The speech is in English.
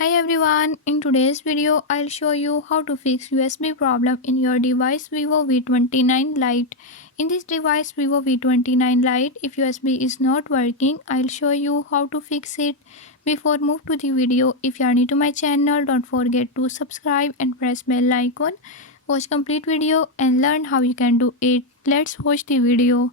Hi everyone, in today's video I'll show you how to fix USB problem in your device Vivo V29 Lite. In this device Vivo V29 Lite, if USB is not working, I'll show you how to fix it. Before move to the video, if you are new to my channel, don't forget to subscribe and press bell icon. Watch complete video and learn how you can do it. Let's watch the video.